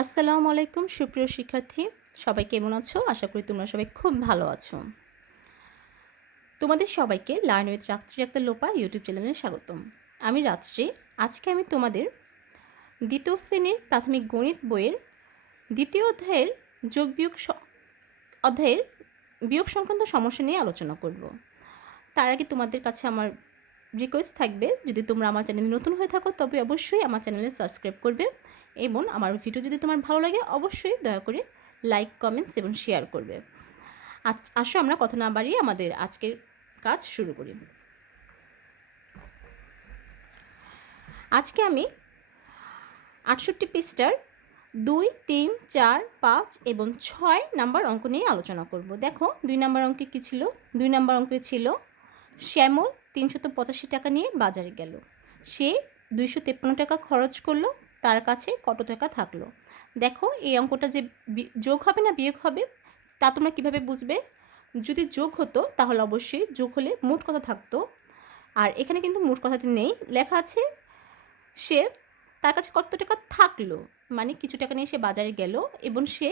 আসসালামু আলাইকুম, সুপ্রিয় শিক্ষার্থী। সবাই কেমন আছো? আশা করি তোমরা সবাই খুব ভালো আছো। তোমাদের সবাইকে লার্ন উইথ রাত্রি একটা লোপা ইউটিউব চ্যানেলে স্বাগতম। আমি রাত্রি। আজকে আমি তোমাদের দ্বিতীয় শ্রেণির প্রাথমিক গণিত বইয়ের দ্বিতীয় অধ্যায়ের যোগ বিয়োগ অধ্যায়ের বিয়োগ সংক্রান্ত সমস্যা নিয়ে আলোচনা করব। তার আগে তোমাদের কাছে আমার রিকোয়েস্ট থাকবে, যদি তোমরা আমার চ্যানেলে নতুন হয়ে থাকো, তবে অবশ্যই আমার চ্যানেলে সাবস্ক্রাইব করবে। এবং আমার ভিডিও যদি তোমার ভালো লাগে, অবশ্যই দয়া করে লাইক কমেন্টস এবং শেয়ার করবে। আজ আসো আমরা কথা না বাড়িয়ে আমাদের আজকের কাজ শুরু করি। আজকে আমি আটষট্টি পৃষ্ঠার দুই, তিন, চার, পাঁচ এবং ছয় নাম্বার অঙ্ক নিয়ে আলোচনা করব। দেখো, দুই নাম্বার অঙ্কে কী ছিল? দুই নাম্বার অঙ্কে ছিল, শ্যামল তিনশত পঁচাশি টাকা নিয়ে বাজারে গেল। সে দুইশো তেপ্পান্ন টাকা খরচ করল তার কাছে কত টাকা থাকল। দেখো, এই অঙ্কটা যে যোগ হবে না বিয়োগ হবে, তা তোমরা কীভাবে বুঝবে? যদি যোগ হতো, তাহলে অবশ্যই যোগ হলে মোট কথা থাকতো। আর এখানে কিন্তু মোট কথাটি নেই। লেখা আছে, সে তার কাছে কত টাকা থাকল মানে কিছু টাকা নিয়ে সে বাজারে গেল এবং সে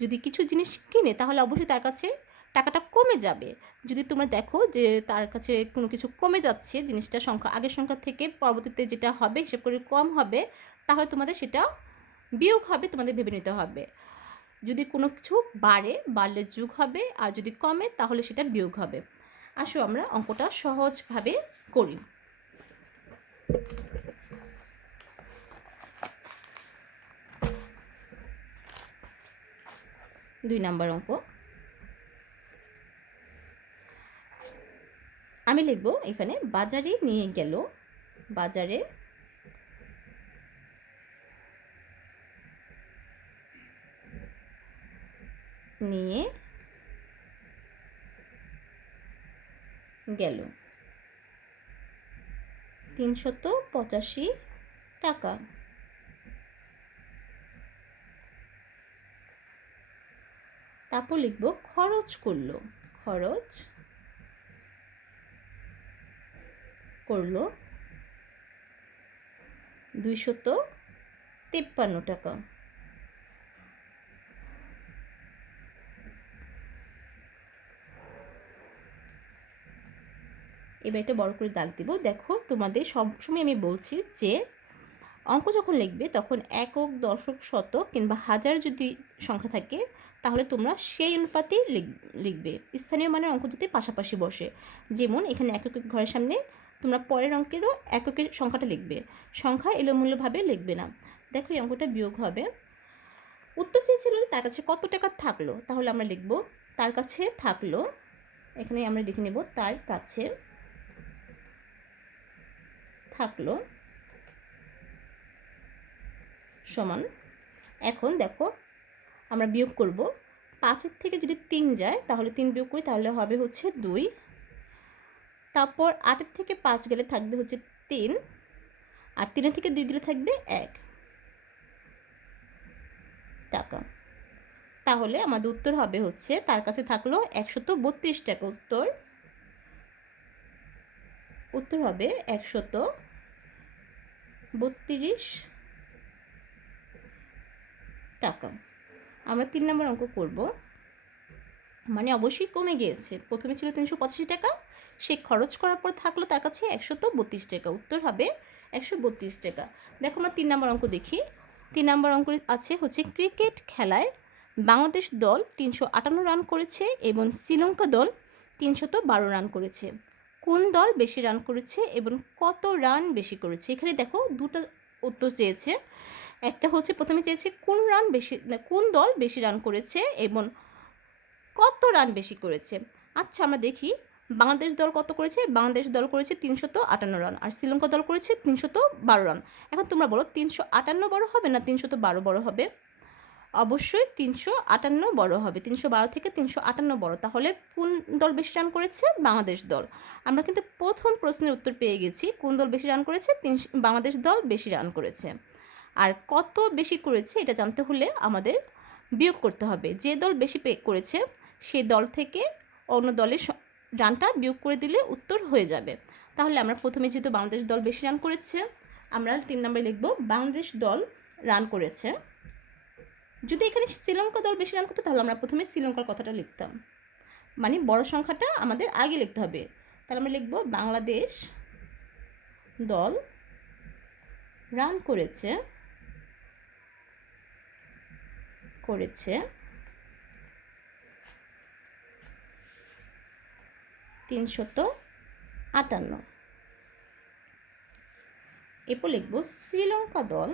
যদি কিছু জিনিস কিনে, তাহলে অবশ্যই তার কাছে টাকাটা কমে যাবে। যদি তোমরা দেখো যে তার কাছে কোনো কিছু কমে যাচ্ছে জিনিসটা সংখ্যা, আগের সংখ্যা থেকে পরবর্তীতে যেটা হবে, হিসেব করে কম হবে, তাহলে তোমাদের সেটা বিয়োগ হবে, তোমাদের ভেবে নিতে হবে। যদি কোনো কিছু বাড়ে, বাড়লে যোগ হবে, আর যদি কমে, তাহলে সেটা বিয়োগ হবে। আসো আমরা অঙ্কটা সহজভাবে করি। দুই নাম্বার অঙ্ক। আমি লিখব এখানে, বাজারে নিয়ে গেল, বাজারে নিয়ে গেল। তিনশত পঁচাশি টাকা। তারপর লিখব, খরচ করল, খরচ করল। দুইশত তিপ্পান্ন টাকা। এবার এটা বড় করে দাগ দিব। দেখো, তোমাদের সবসময় আমি বলছি যে, অঙ্ক যখন লিখবে তখন একক, দশক, শতক কিংবা হাজার যদি সংখ্যা থাকে, তাহলে তোমরা সেই অনুপাতেই লিখ- লিখবে। স্থানীয় মানের অঙ্ক যাতে পাশাপাশি বসে, যেমন এখানে একক ঘরের সামনে তোমরা পরের অঙ্কেরও এককের সংখ্যাটা লিখবে। সংখ্যা এলোমূল্যভাবে লিখবে না। দেখো এই অঙ্কটা বিয়োগ হবে। উত্তর চেয়েছিল তার কাছে কত টাকা থাকল? তাহলে আমরা লিখব, তার কাছে থাকল, এখানে আমরা লিখে নেব, তার কাছে থাকল সমান, এখন দেখো আমরা বিয়োগ করব। পাঁচের থেকে যদি তিন যায়, তাহলে তিন বিয়োগ করি, তাহলে হবে হচ্ছে দুই। তারপর আটের থেকে পাঁচ গেলে থাকবে হচ্ছে তিন, আর তিনের থেকে দুই গেলে থাকবে এক টাকা। তাহলে আমাদের উত্তর হবে হচ্ছে, তার কাছে থাকল একশত বত্রিশ টাকা উত্তর। উত্তর হবে একশত বত্রিশ টাকা। আমরা তিন নম্বর অঙ্ক করব। মানে অবশ্যই কমে গিয়েছে। প্রথমে ছিল তিনশো পঁচাশি টাকা, সে খরচ করার পর থাকল তার কাছে একশত বত্রিশ টাকা। উত্তর হবে একশো বত্রিশ টাকা। দেখো আমরা তিন নম্বর অঙ্ক দেখি। তিন নম্বর অঙ্ক আছে হচ্ছে ক্রিকেট খেলায় বাংলাদেশ দল তিনশো আটান্ন রান করেছে এবং শ্রীলঙ্কা দল তিনশত বারো রান করেছে। কোন দল বেশি রান করেছে এবং কত রান বেশি করেছে? এখানে দেখো দুটো উত্তর চেয়েছে। একটা হচ্ছে প্রথমে চেয়েছে কোন রান বেশি কোন দল বেশি রান করেছে এবং কত রান বেশি করেছে? আচ্ছা আমরা দেখি। বাংলাদেশ দল কত করেছে? বাংলাদেশ দল করেছে তিনশত আটান্ন রান আর শ্রীলঙ্কা দল করেছে তিনশত বারো রান। এখন তোমরা বলো তিনশো আটান্ন বড় হবে না তিনশত বারো বড় হবে? অবশ্যই তিনশো আটান্ন বড় হবে। তিনশো বারো থেকে তিনশো আটান্ন বড়। তাহলে কোন দল বেশি রান করেছে? বাংলাদেশ দল। আমরা কিন্তু প্রথম প্রশ্নের উত্তর পেয়ে গেছি, কোন দল বেশি রান করেছে? তিনশো, বাংলাদেশ দল বেশি রান করেছে। আর কত বেশি করেছে? এটা জানতে হলে আমাদের বিয়োগ করতে হবে। যে দল বেশি পে, করেছে সেই দল থেকে অন্য দলের রানটা বিয়োগ করে দিলে উত্তর হয়ে যাবে। তাহলে আমরা প্রথমে যেহেতু বাংলাদেশ দল বেশি রান করেছে, আমরা তিন নম্বরে লিখব, বাংলাদেশ দল রান করেছে। যদি এখানে শ্রীলঙ্কা দল বেশি রান করতো, তাহলে আমরা প্রথমে শ্রীলঙ্কার কথাটা লিখতাম। মানে বড় সংখ্যাটা আমাদের আগে লিখতে হবে। তাহলে আমরা লিখব, বাংলাদেশ দল রান করেছে করেছে। তিনশত আটান্ন। এরপর লিখব শ্রীলঙ্কা দল।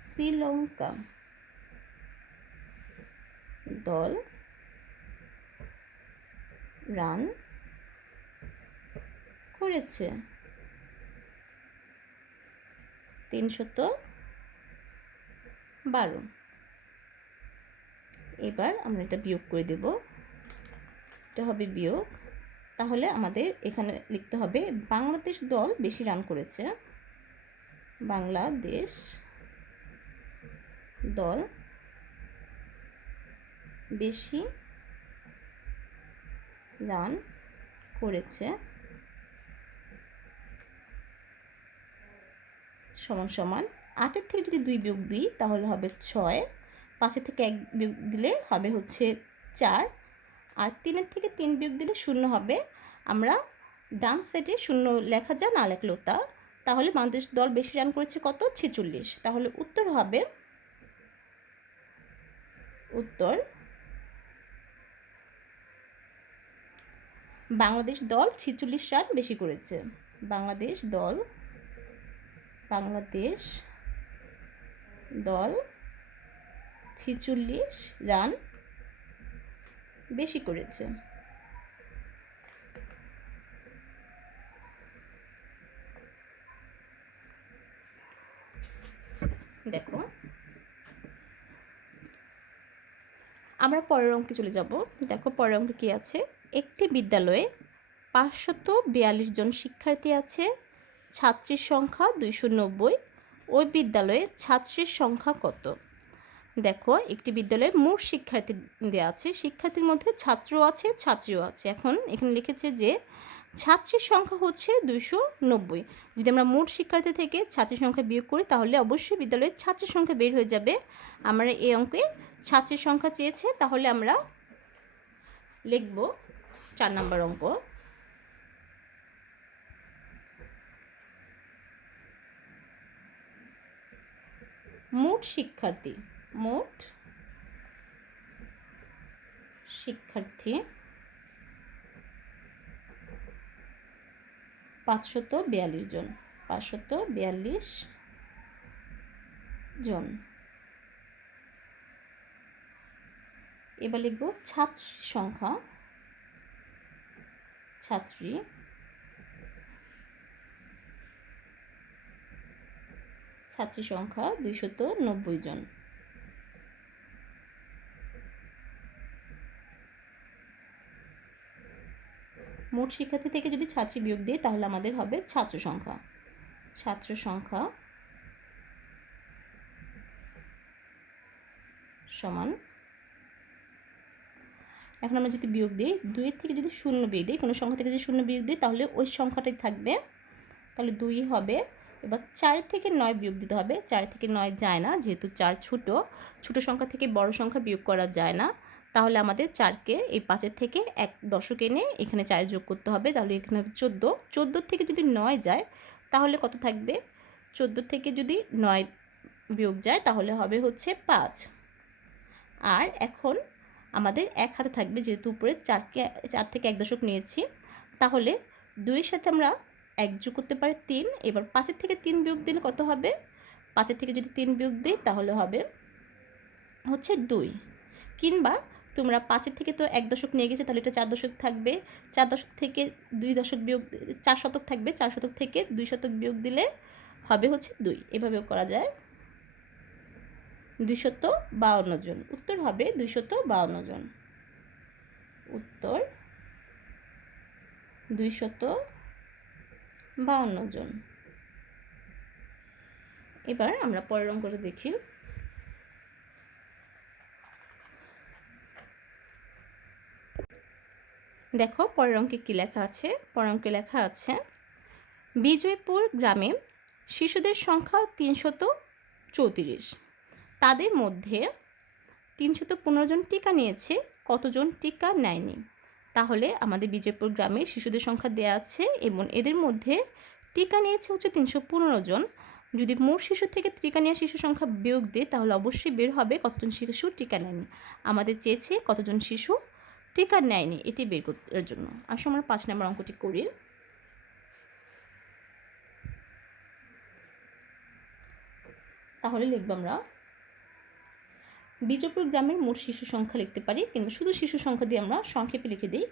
শ্রীলঙ্কা দল রান করেছে। তিনশত বারো। এবার আমরা এটা বিয়োগ করে দেব এটা হবে বিয়োগ। তাহলে আমাদের এখানে লিখতে হবে বাংলাদেশ দল বেশি রান করেছে। বাংলাদেশ দল বেশি রান করেছে। সমান সমান আটের থেকে যদি দুই বিয়োগ দিই তাহলে হবে ছয়। পাঁচের থেকে এক বিয়োগ দিলে হবে হচ্ছে চার। আর তিনের থেকে তিন বিয়োগ দিলে শূন্য হবে। আমরা ডান সেটে শূন্য লেখা যা না লেখলেও তা। তাহলে বাংলাদেশ দল বেশি রান করেছে কত? ছেচল্লিশ। তাহলে উত্তর হবে, উত্তর বাংলাদেশ দল ছেচল্লিশ রান বেশি করেছে। বাংলাদেশ দল বাংলাদেশ দল ছেচল্লিশ রান বেশি করেছে। দেখো। আমরা পরের অঙ্কে চলে যাব। দেখো পরের অঙ্কে কী আছে? একটি বিদ্যালয়ে পাঁচশত বিয়াল্লিশ জন শিক্ষার্থী আছে, ছাত্রীর সংখ্যা দুইশো নব্বই। ওই বিদ্যালয়ে ছাত্রীর সংখ্যা কত? দেখো, একটি বিদ্যালয়ে মোট শিক্ষার্থী দেওয়া আছে। শিক্ষার্থীর মধ্যে ছাত্র আছে, ছাত্রীও আছে। এখন এখানে লিখেছে যে, ছাত্রীর সংখ্যা হচ্ছে দুইশো নব্বই। যদি আমরা মোট শিক্ষার্থী থেকে ছাত্রীর সংখ্যা বিয়োগ করি, তাহলে অবশ্যই বিদ্যালয়ের ছাত্রীর সংখ্যা বের হয়ে যাবে। আমরা এই অঙ্কে ছাত্রীর সংখ্যা চেয়েছে, তাহলে আমরা লিখব চার নম্বর অঙ্ক। মোট শিক্ষার্থী মোট শিক্ষার্থী পাঁচশত বিয়াল্লিশ জন, পাঁচশত বিয়াল্লিশ জন। এবার লিখব ছাত্রী সংখ্যা। ছাত্রী ছাত্রী সংখ্যা দুইশত নব্বই জন। মোট শিক্ষার্থী থেকে যদি ছাত্রী বিয়োগ দিই তাহলে আমাদের হবে ছাত্র সংখ্যা। ছাত্র সংখ্যা সমান এখন আমরা যদি বিয়োগ দিই, দুইয়ের থেকে যদি শূন্য বিয়োগ দিই, কোনো সংখ্যা থেকে যদি শূন্য বিয়োগ দিই, তাহলে ওই সংখ্যাটাই থাকবে। তাহলে দুই হবে। এবার চার থেকে নয় বিয়োগ দিতে হবে। চার থেকে নয় যায় না, যেহেতু চার ছোট। ছোট সংখ্যা থেকে বড় সংখ্যা বিয়োগ করা যায় না। তাহলে আমাদের চারকে এই পাঁচের থেকে এক দশক এনে এখানে চার যোগ করতে হবে। তাহলে এখানে হবে চোদ্দ। চোদ্দোর থেকে যদি নয় যায়, তাহলে কত থাকবে? চোদ্দোর থেকে যদি নয় বিয়োগ যায়, তাহলে হবে হচ্ছে পাঁচ। আর এখন আমাদের এক হাতে থাকবে, যেহেতু উপরে চারকে, চার থেকে এক দশক নিয়েছি, তাহলে দুইয়ের সাথে আমরা এক যোগ করতে পারি তিন। এবার পাঁচের থেকে তিন বিয়োগ দিলে কত হবে? পাঁচের থেকে যদি তিন বিয়োগ দিই, তাহলে হবে হচ্ছে দুই। কিংবা তোমরা পাঁচের থেকে তো এক দশক নিয়ে গেছে, তাহলে এটা চার দশক থাকবে। চার দশক থেকে দুই দশক বিয়োগ, চার শতক থাকবে, চার শতক থেকে দুই শতক বিয়োগ দিলে হবে হচ্ছে দুই। এভাবেও করা যায়। দুইশত বাউন্ন জন। উত্তর হবে দুইশত বাউন্ন জন। উত্তর দুইশত বাউন্ন জন। এবার আমরা পরের অঙ্কটা দেখি। দেখো, পরের অঙ্কে কী লেখা আছে? পরের অঙ্কে লেখা আছে, বিজয়পুর গ্রামে শিশুদের সংখ্যা তিনশত চৌত্রিশ। তাদের মধ্যে তিনশত পনেরো জন টিকা নিয়েছে, কতজন টিকা নেয়নি? তাহলে আমাদের বিজয়পুর গ্রামে শিশুদের সংখ্যা দেওয়া আছে এবং এদের মধ্যে টিকা নিয়েছে হচ্ছে তিনশো পনেরো জন। যদি মোট শিশু থেকে টিকা নেওয়া শিশু সংখ্যা বিয়োগ দেয়, তাহলে অবশ্যই বের হবে কতজন শিশু টিকা নেয়নি। আমাদের চেয়েছে কতজন শিশু টিকা নেয়নি, এটি বের করার জন্য। আসলে আমরা পাঁচ নম্বর অঙ্কটি করি। তাহলে লিখব আমরা, বিজয়পুর গ্রামের মোট শিশু সংখ্যা লিখতে পারি, কিংবা শুধু শিশু সংখ্যা দিয়ে আমরা সংক্ষেপে লিখে দিই।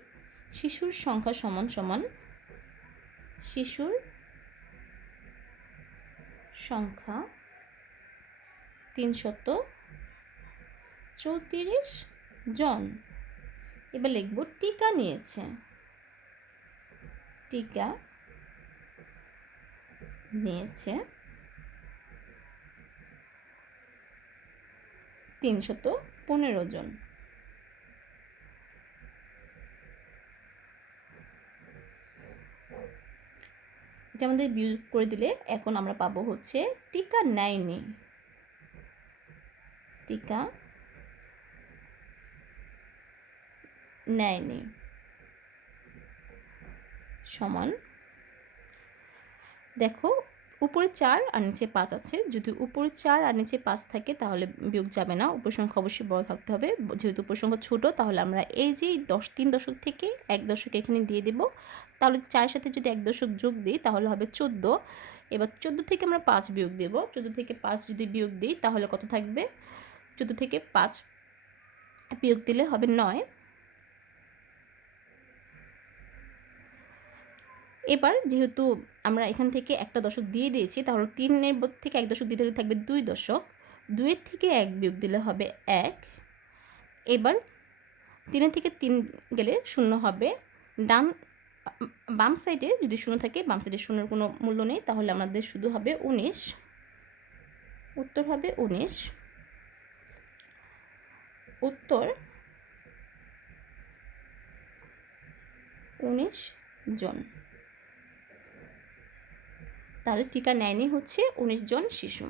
শিশুর সংখ্যা সমান সমান শিশুর সংখ্যা তিনশত চৌত্রিশ জন। এবার লিখব টিকা নিয়েছে। টিকা নিয়েছে তিনশত পনেরো জন। এটা আমাদের বিয়োগ করে দিলে এখন আমরা পাবো হচ্ছে টিকা নেয়নি। টিকা নেয়নি। সমান। দেখো, উপরে চার আর নিচে পাঁচ আছে। যদি উপরে চার আর নিচে পাঁচ থাকে, তাহলে বিয়োগ যাবে না। উপসংখ্যা অবশ্যই বড় থাকতে হবে। যেহেতু উপসংখ্যা ছোট, তাহলে আমরা এই যে দশ, তিন দশক থেকে এক দশক এখানে দিয়ে দেব। তাহলে চারের সাথে যদি এক দশক যোগ দিই, তাহলে হবে চোদ্দ। এবার চোদ্দ থেকে আমরা পাঁচ বিয়োগ দেব। চোদ্দ থেকে পাঁচ যদি বিয়োগ দিই, তাহলে কত থাকবে? চোদ্দ থেকে পাঁচ বিয়োগ দিলে হবে নয়। এবার যেহেতু আমরা এখান থেকে একটা দশক দিয়ে দিয়েছি, তাহলে তিনের থেকে এক দশক দিতে থাকবে দুই দশক। দুইয়ের থেকে এক বিয়োগ দিলে হবে এক। এবার তিনের থেকে তিন গেলে শূন্য হবে। ডান, বাম সাইডে যদি শূন্য থাকে, বাম সাইডে শূন্যের কোনো মূল্য নেই, তাহলে আমাদের শুধু হবে উনিশ। উত্তর হবে উনিশ। উত্তর উনিশ জন। তাহলে টিকা নেয়নি হচ্ছে উনিশ জন শিশু।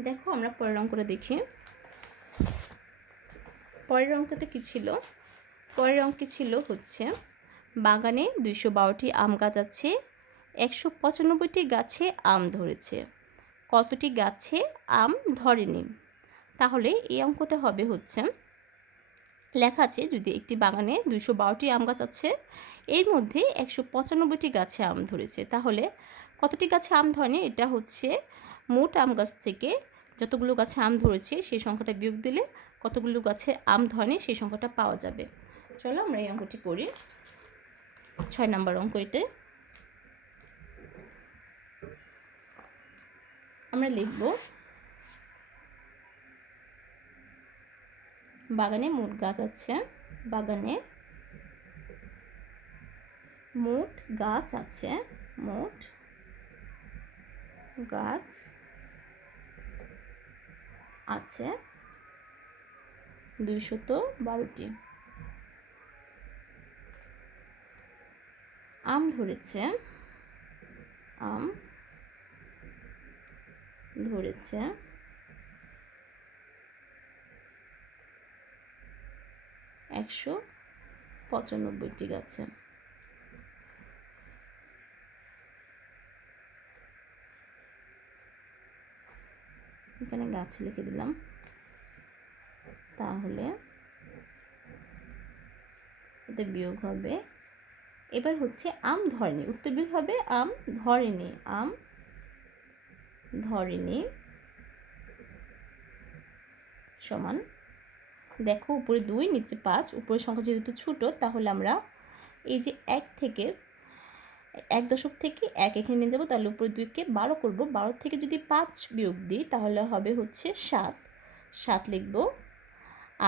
দেখো আমরা পরের অঙ্কটা দেখি। পরের অঙ্কতে কী ছিল? পরের অঙ্কে ছিল হচ্ছে, বাগানে দুইশো বারোটি আম গাছ আছে, একশো পঁচানব্বইটি গাছে আম ধরেছে, কতটি গাছে আম ধরেনি? তাহলে এই অঙ্কটা হবে হচ্ছে লেখা আছে যদি একটি বাগানে দুইশো বারোটি আম গাছ আছে, এর মধ্যে একশো পঁচানব্বইটি গাছে আম ধরেছে। তাহলে কতটি গাছে আম ধরেনি? এটা হচ্ছে মোট আম গাছ থেকে যতগুলো গাছে আম ধরেছে, সেই সংখ্যাটা বিয়োগ দিলে কতগুলো গাছে আম ধরেনি, সেই সংখ্যাটা পাওয়া যাবে। চলো আমরা এই অঙ্কটি করি। ছয় নাম্বার অঙ্ক এটা আমরা লিখব বাগানে মোট গাছ আছে। বাগানে মোট গাছ আছে। মোট গাছ আছে দুইশত বারোটি। আম ধরেছে। আম ধরেছে। একশো পঁচানব্বইটি গাছে। এখানে গাছ লিখে দিলাম। তাহলে এটা বিয়োগ হবে। এবার হচ্ছে আম ধরেনি, উত্তর বিয়োগ হবে আম ধরেনি আম ধরেনি সমান দেখো, উপরে দুই, নিচে পাঁচ, উপরের সংখ্যা যেহেতু ছোটো, তাহলে আমরা এই যে এক থেকে এক দশক থেকে এক এখানে নিয়ে যাব, তাহলে উপরে দুইকে বারো করব। বারো থেকে যদি পাঁচ বিয়োগ দিই, তাহলে হবে হচ্ছে সাত। সাত লিখব।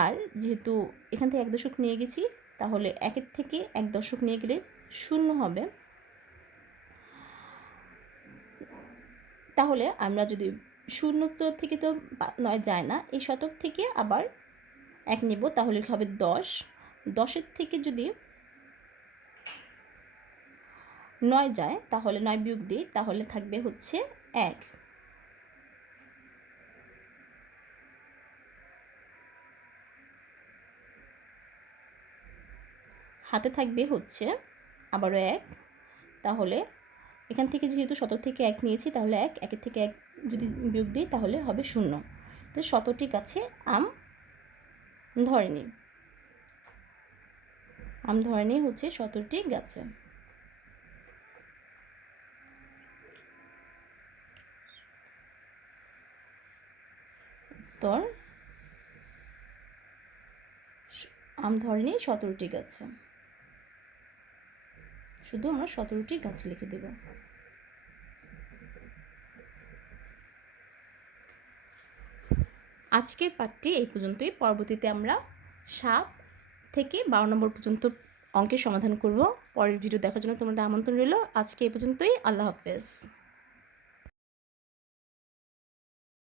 আর যেহেতু এখান থেকে এক দশক নিয়ে গেছি, তাহলে একের থেকে এক দশক নিয়ে গেলে শূন্য হবে। তাহলে আমরা যদি শূন্য থেকে তো নয় যায় না, এই শতক থেকে আবার এক নেব, তাহলে হবে দশ। দশের থেকে যদি নয় যায়, তাহলে নয় বিয়োগ দিই, তাহলে থাকবে হচ্ছে এক। হাতে থাকবে হচ্ছে আবারও এক। তাহলে এখান থেকে যেহেতু শত থেকে এক নিয়েছি, তাহলে এক। একের থেকে এক যদি বিয়োগ দিই, তাহলে হবে শূন্য। তো শতটি কাছে আম ধরেনি। আম ধরেনি হচ্ছে সতেরোটি গাছে। উত্তর, আম ধরেনি সতেরোটি গাছে। শুধু আমরা সতেরোটি গাছ লিখে দেব। আজকের পাঠটি এই পর্যন্তই। পরবর্তীতে আমরা সাত থেকে বারো নম্বর পর্যন্ত অঙ্কের সমাধান করব। পরের ভিডিও দেখার জন্য তোমাদের আমন্ত্রণ রইল। আজকে এই পর্যন্তই। আল্লাহ হাফেজ।